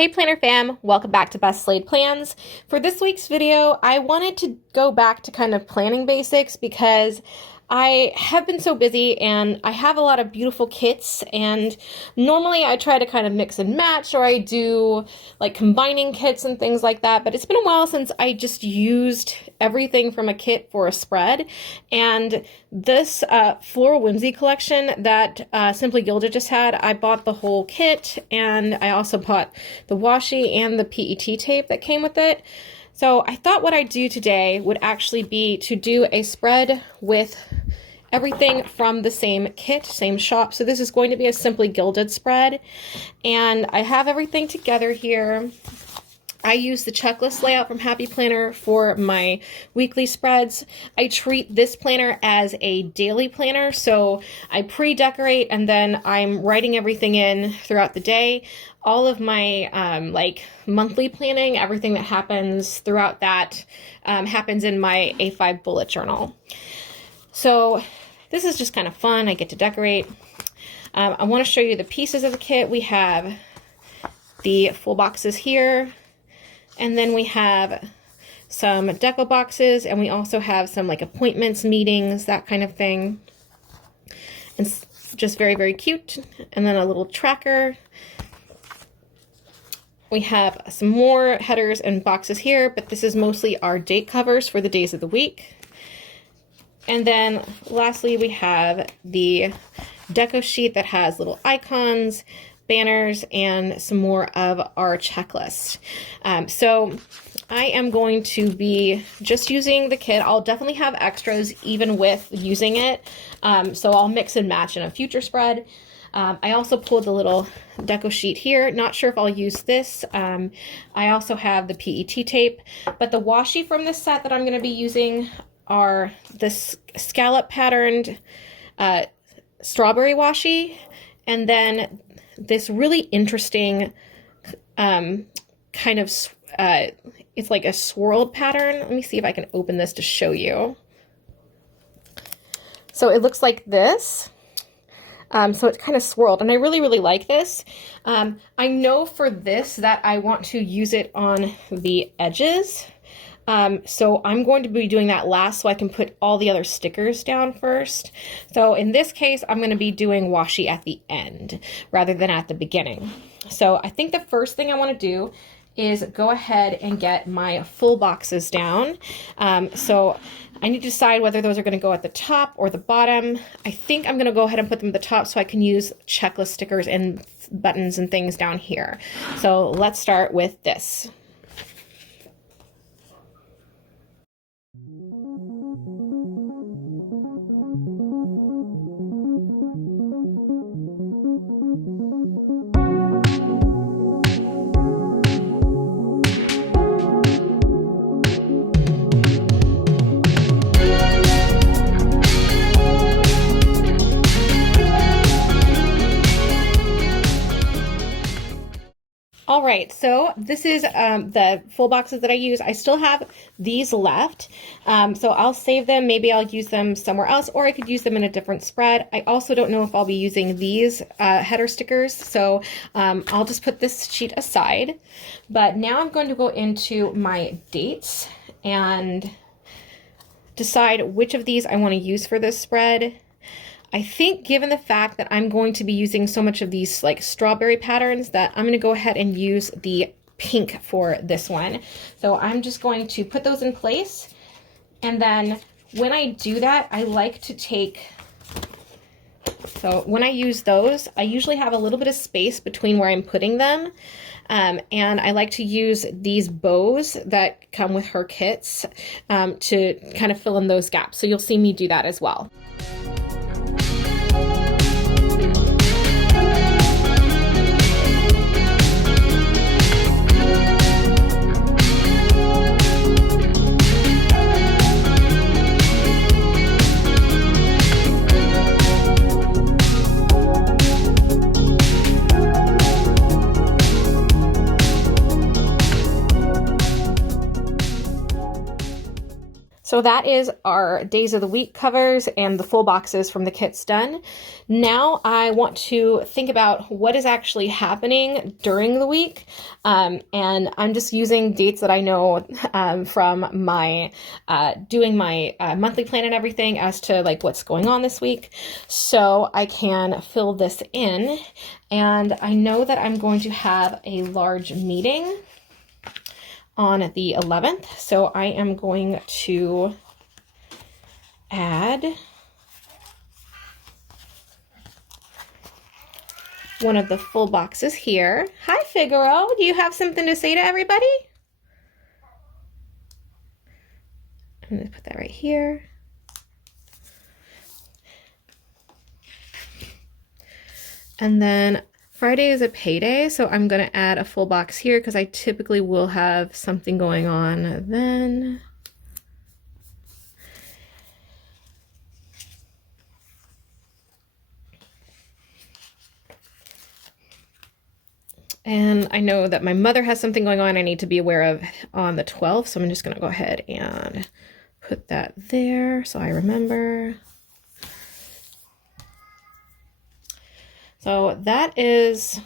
Hey Planner fam, welcome back to Best Laid Plans. For this week's video, I wanted to go back to kind of planning basics because I have been so busy and I have a lot of beautiful kits, and normally I try to kind of mix and match, or I do like combining kits and things like that, but it's been a while since I just used everything from a kit for a spread. And this Floral Whimsy collection that Simply Gilded just had, I bought the whole kit, and I also bought the washi and the PET tape that came with it. So I thought what I'd do today would actually be to do a spread with everything from the same kit, same shop. So this is going to be a Simply Gilded spread, and I have everything together here. I use the checklist layout from Happy Planner for my weekly spreads. I treat this planner as a daily planner, so I pre-decorate and then I'm writing everything in throughout the day. All of my like monthly planning, everything that happens throughout that happens in my A5 bullet journal. So this is just kind of fun. I get to decorate. I want to show you the pieces of the kit. We have the full boxes here. And then we have some deco boxes, and we also have some like appointments, meetings, that kind of thing. And just very, very cute. And then a little tracker. We have some more headers and boxes here, but this is mostly our date covers for the days of the week. And then lastly, we have the deco sheet that has little icons, banners, and some more of our checklist. So I am going to be just using the kit. I'll definitely have extras even with using it. So I'll mix and match in a future spread. I also pulled the little deco sheet here. Not sure if I'll use this. I also have the PET tape, but the washi from this set that I'm going to be using are this scallop patterned strawberry washi, and then this really interesting kind of, it's like a swirled pattern. Let me see if I can open this to show you. So it looks like this. So it's kind of swirled, and I really, really like this. I know for this that I want to use it on the edges. So I'm going to be doing that last so I can put all the other stickers down first. So in this case, I'm going to be doing washi at the end rather than at the beginning. So I think the first thing I want to do is go ahead and get my full boxes down. So I need to decide whether those are going to go at the top or the bottom. I think I'm going to go ahead and put them at the top so I can use checklist stickers and buttons and things down here. So let's start with this. All right, so this is the full boxes that I use. I still have these left, so I'll save them. Maybe I'll use them somewhere else, or I could use them in a different spread. I also don't know if I'll be using these header stickers, so I'll just put this sheet aside. But now I'm going to go into my dates and decide which of these I want to use for this spread. I think given the fact that I'm going to be using so much of these like strawberry patterns, that I'm going to go ahead and use the pink for this one. So I'm just going to put those in place. And then when I do that, I like to take, so when I use those, I usually have a little bit of space between where I'm putting them. And I like to use these bows that come with her kits to kind of fill in those gaps. So you'll see me do that as well. So that is our days of the week covers and the full boxes from the kits done. Now I want to think about what is actually happening during the week. And I'm just using dates that I know from my doing my monthly plan and everything as to like what's going on this week. So I can fill this in. And I know that I'm going to have a large meeting on the 11th. So I am going to add one of the full boxes here. Hi, Figaro. Do you have something to say to everybody? I'm going to put that right here. And then Friday is a payday, so I'm going to add a full box here because I typically will have something going on then. And I know that my mother has something going on I need to be aware of on the 12th, so I'm just going to go ahead and put that there so I remember. So that is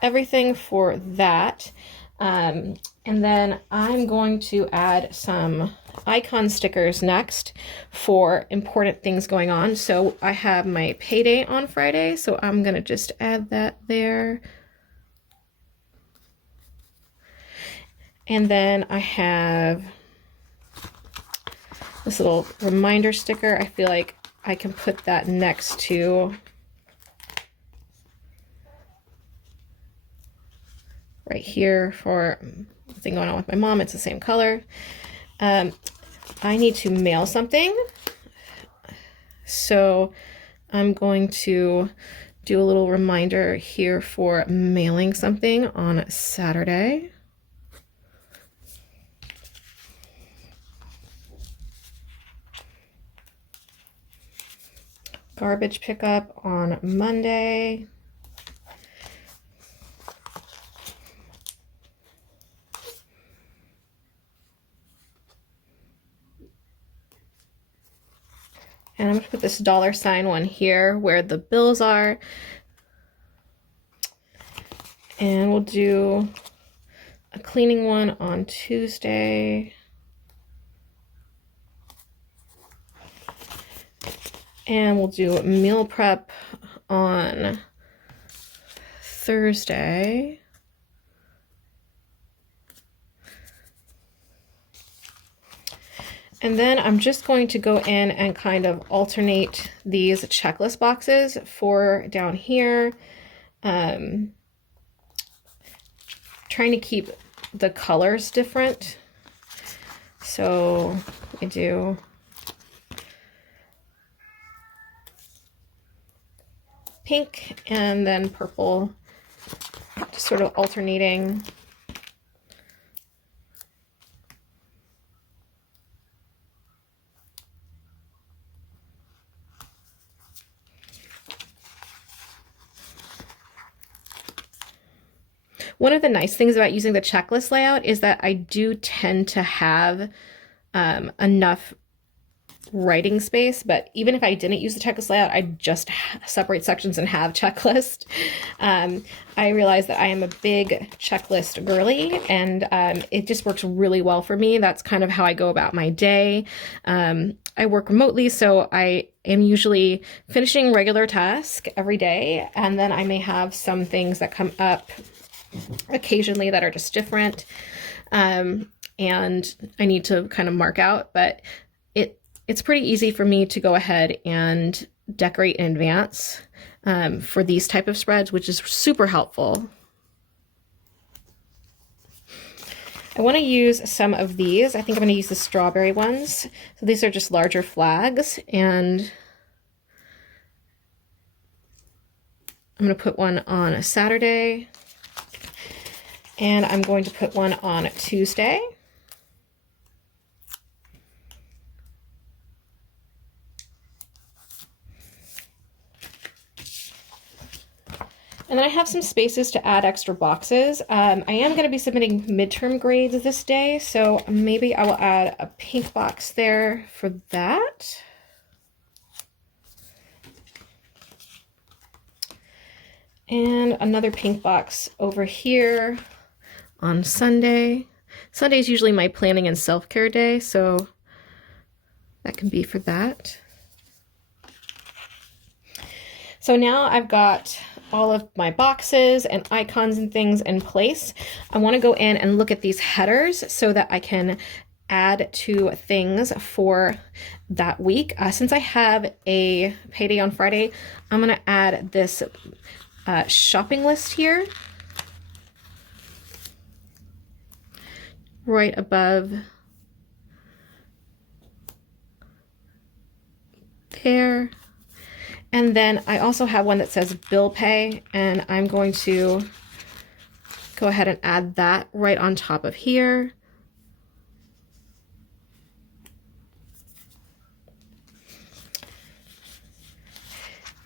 everything for that. And then I'm going to add some icon stickers next for important things going on. So I have my payday on Friday, so I'm going to just add that there. And then I have this little reminder sticker. I feel like I can put that next to right here for something going on with my mom. It's the same color. I need to mail something. So I'm going to do a little reminder here for mailing something on Saturday. Garbage pickup on Monday. And I'm going to put this $sign one here where the bills are. And we'll do a cleaning one on Tuesday. And we'll do meal prep on Thursday. And then I'm just going to go in and kind of alternate these checklist boxes for down here. Trying to keep the colors different. So we do pink and then purple, just sort of alternating. One of the nice things about using the checklist layout is that I do tend to have enough writing space, but even if I didn't use the checklist layout, I just separate sections and have checklist. I realize that I am a big checklist girly, and it just works really well for me. That's kind of how I go about my day. I work remotely, so I am usually finishing regular tasks every day, and then I may have some things that come up occasionally that are just different, and I need to kind of mark out, but it's pretty easy for me to go ahead and decorate in advance for these type of spreads, which is super helpful. I want to use some of these. I think I'm going to use the strawberry ones. So these are just larger flags, and I'm going to put one on a Saturday, and I'm going to put one on Tuesday. And then I have some spaces to add extra boxes. I am going to be submitting midterm grades this day, so maybe I will add a pink box there for that. And another pink box over here on Sunday. Sunday is usually my planning and self-care day, so that can be for that. So now I've got all of my boxes and icons and things in place. I want to go in and look at these headers so that I can add to things for that week. Since I have a payday on Friday, I'm going to add this shopping list here right above there. And then I also have one that says bill pay, and I'm going to go ahead and add that right on top of here.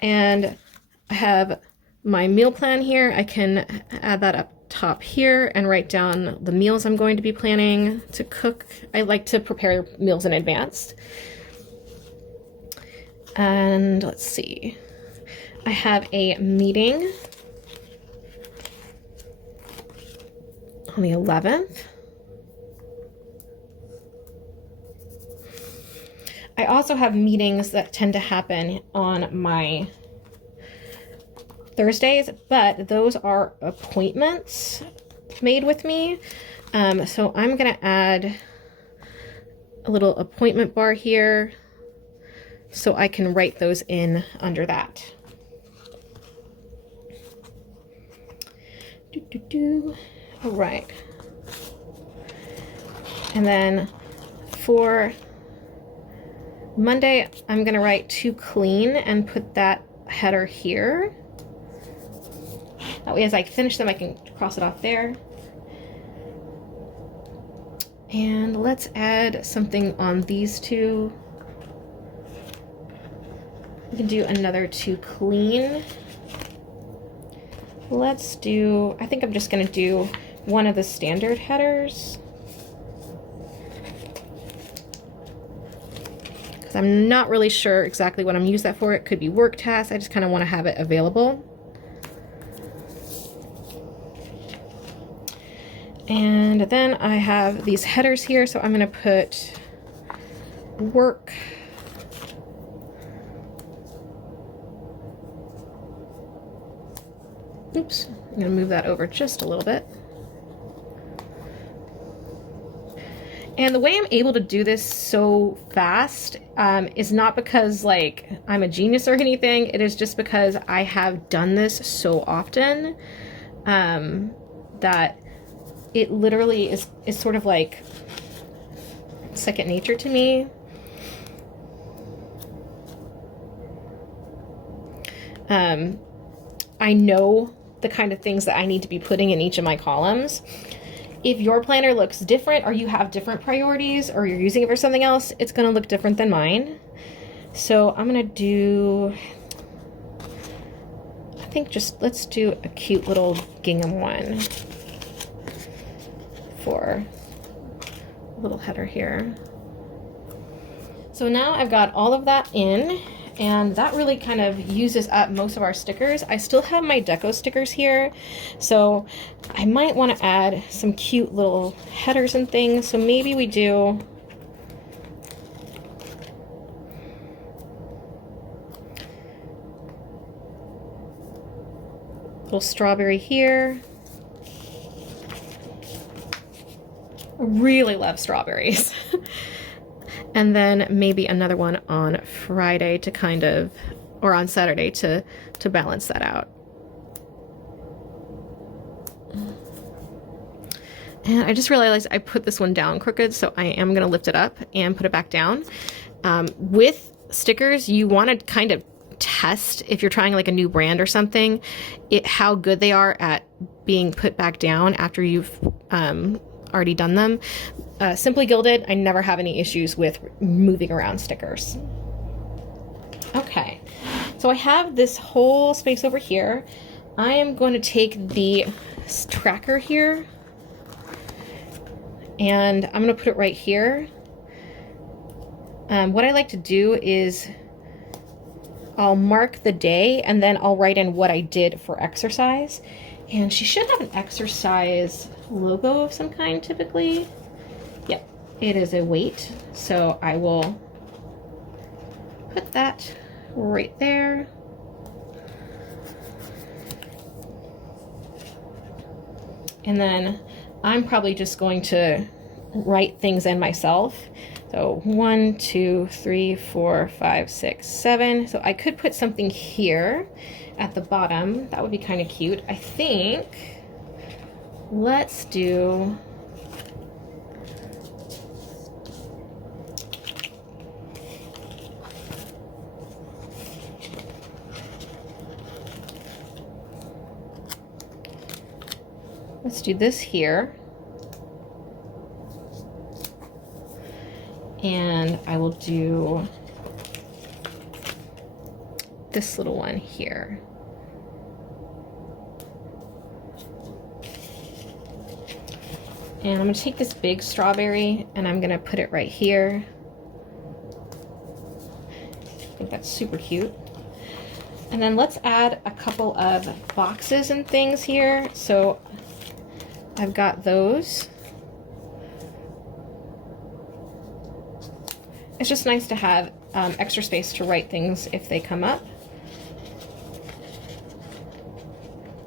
And I have my meal plan here. I can add that up top here and write down the meals I'm going to be planning to cook. I like to prepare meals in advance. And let's see, I have a meeting on the 11th. I also have meetings that tend to happen on my Thursdays, but those are appointments made with me. So I'm gonna add a little appointment bar here so I can write those in under that. All right. And then for Monday, I'm gonna write to clean and put that header here. That way as I finish them, I can cross it off there. And let's add something on these two. We can do another to clean. Let's do, I think I'm just gonna do one of the standard headers, because I'm not really sure exactly what I'm gonna use that for. It could be work tasks. I just kind of want to have it available. And then I have these headers here, so I'm gonna put work. Oops, I'm gonna move that over just a little bit. And the way I'm able to do this so fast is not because like I'm a genius or anything. It is just because I have done this so often that it literally is sort of like second nature to me. I know the kind of things that I need to be putting in each of my columns. If your planner looks different, or you have different priorities, or you're using it for something else, it's gonna look different than mine. So I'm gonna do, I think just, let's do a cute little gingham one for a little header here. So now I've got all of that in, and that really kind of uses up most of our stickers. I still have my deco stickers here, so I might want to add some cute little headers and things. So maybe we do little strawberry here. I really love strawberries. And then maybe another one on Friday to kind of, or on Saturday to balance that out. And I just realized I put this one down crooked, so I am gonna lift it up and put it back down. With stickers, you wanna kind of test, if you're trying like a new brand or something, how good they are at being put back down after you've already done them. Simply Gilded, I never have any issues with moving around stickers. Okay, so I have this whole space over here. I am going to take the tracker here and I'm going to put it right here. What I like to do is I'll mark the day and then I'll write in what I did for exercise. And she should have an exercise logo of some kind typically. Yep, it is a weight. So I will put that right there. And then I'm probably just going to write things in myself. So 1, 2, 3, 4, 5, 6, 7. So I could put something here at the bottom. That would be kind of cute. I think let's do this here. And I will do this little one here. And I'm going to take this big strawberry and I'm going to put it right here. I think that's super cute. And then let's add a couple of boxes and things here. So I've got those. It's just nice to have extra space to write things if they come up.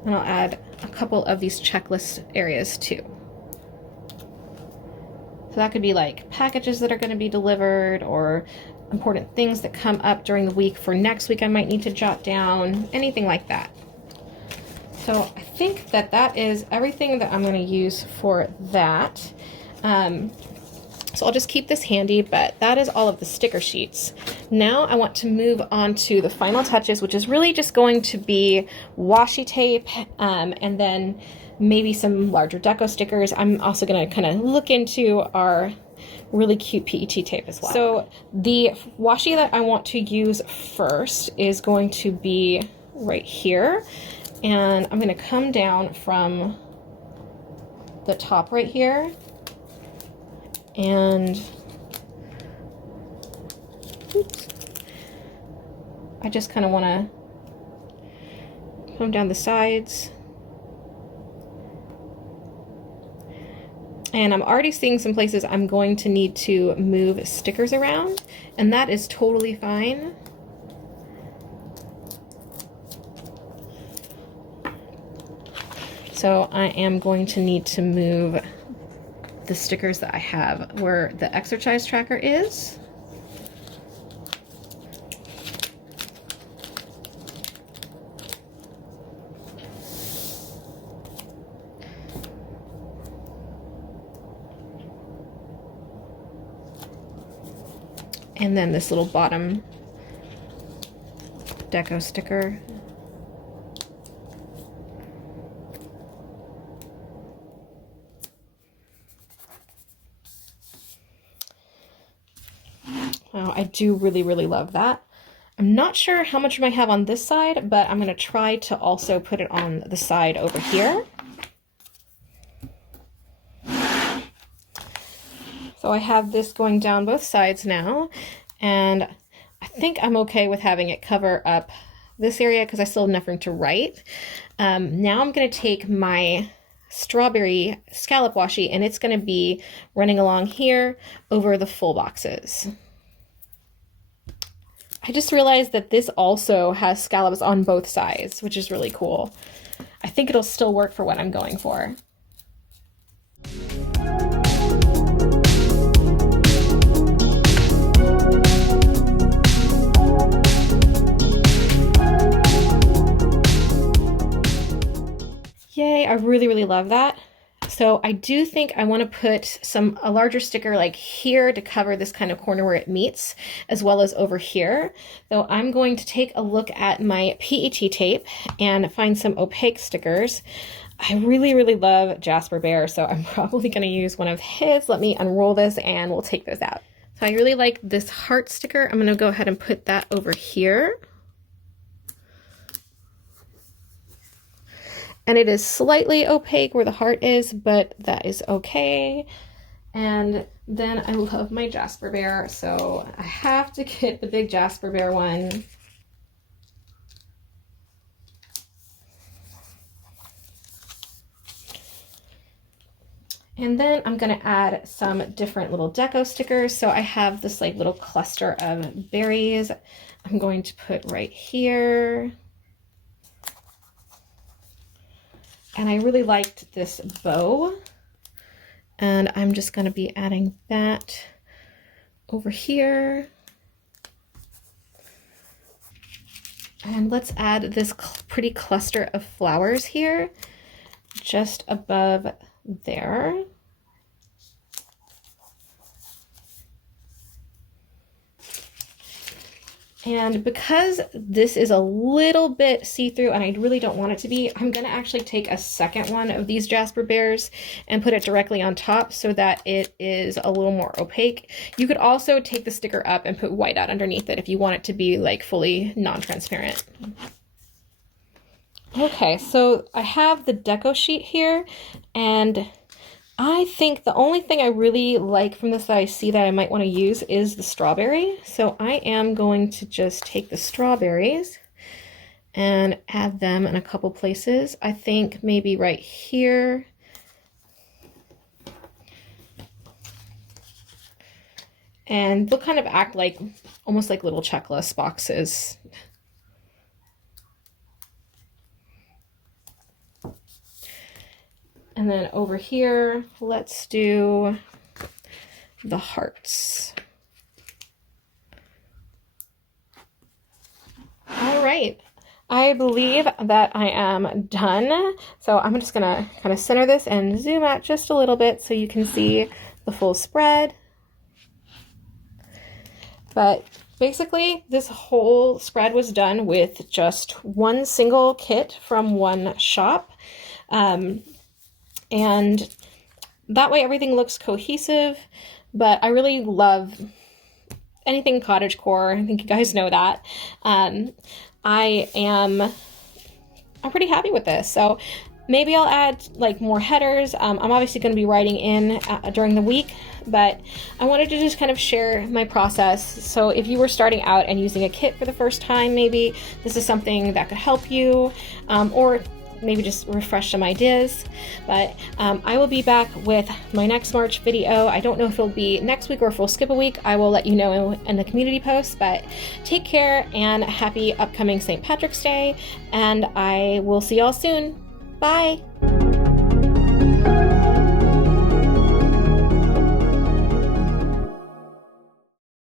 And I'll add a couple of these checklist areas too. So that could be like packages that are going to be delivered or important things that come up during the week for next week I might need to jot down, anything like that. So I think that that is everything that I'm going to use for that. So I'll just keep this handy, but that is all of the sticker sheets. Now I want to move on to the final touches, which is really just going to be washi tape and then maybe some larger deco stickers. I'm also going to kind of look into our really cute PET tape as well. So the washi that I want to use first is going to be right here. And I'm going to come down from the top right here. And oops, I just kind of want to come down the sides. And I'm already seeing some places I'm going to need to move stickers around, and that is totally fine. So I am going to need to move the stickers that I have where the exercise tracker is. And then this little bottom deco sticker. Wow, I do really, really love that. I'm not sure how much I might have on this side, but I'm going to try to also put it on the side over here. So I have this going down both sides now, and I think I'm okay with having it cover up this area because I still have enough room to write. Now I'm going to take my strawberry scallop washi, and it's going to be running along here over the full boxes. I just realized that this also has scallops on both sides, which is really cool. I think it'll still work for what I'm going for. Yay, I really, really love that. So I do think I want to put a larger sticker like here to cover this kind of corner where it meets, as well as over here. Though I'm going to take a look at my PET tape and find some opaque stickers. I really, really love Jasper Bear, so I'm probably going to use one of his. Let me unroll this and we'll take those out. So I really like this heart sticker. I'm going to go ahead and put that over here. And it is slightly opaque where the heart is, but that is okay. And then I love my Jasper Bear, so I have to get the big Jasper Bear one. And then I'm gonna add some different little deco stickers. So I have this like little cluster of berries I'm going to put right here. And I really liked this bow. And I'm just gonna be adding that over here. And let's add this pretty cluster of flowers here, just above there. And because this is a little bit see-through and I really don't want it to be, I'm gonna actually take a second one of these Jasper Bears and put it directly on top so that it is a little more opaque. You could also take the sticker up and put white out underneath it if you want it to be like fully non-transparent. Okay, so I have the deco sheet here, and I think the only thing I really like from this that I see that I might want to use is the strawberry. So I am going to just take the strawberries and add them in a couple places. I think maybe right here. And they'll kind of act like, almost like little checklist boxes. And then over here, let's do the hearts. All right, I believe that I am done. So I'm just gonna kind of center this and zoom out just a little bit so you can see the full spread. But basically, this whole spread was done with just one single kit from one shop. And that way everything looks cohesive, but I really love anything cottagecore. I think you guys know that. I'm pretty happy with this. So maybe I'll add like more headers. I'm obviously going to be writing in during the week, but I wanted to just kind of share my process. So if you were starting out and using a kit for the first time, maybe this is something that could help you, or maybe just refresh some ideas. But I will be back with my next March video. I don't know if it'll be next week or if we'll skip a week. I will let you know in the community post, but take care and happy upcoming St. Patrick's Day, and I will see y'all soon. Bye!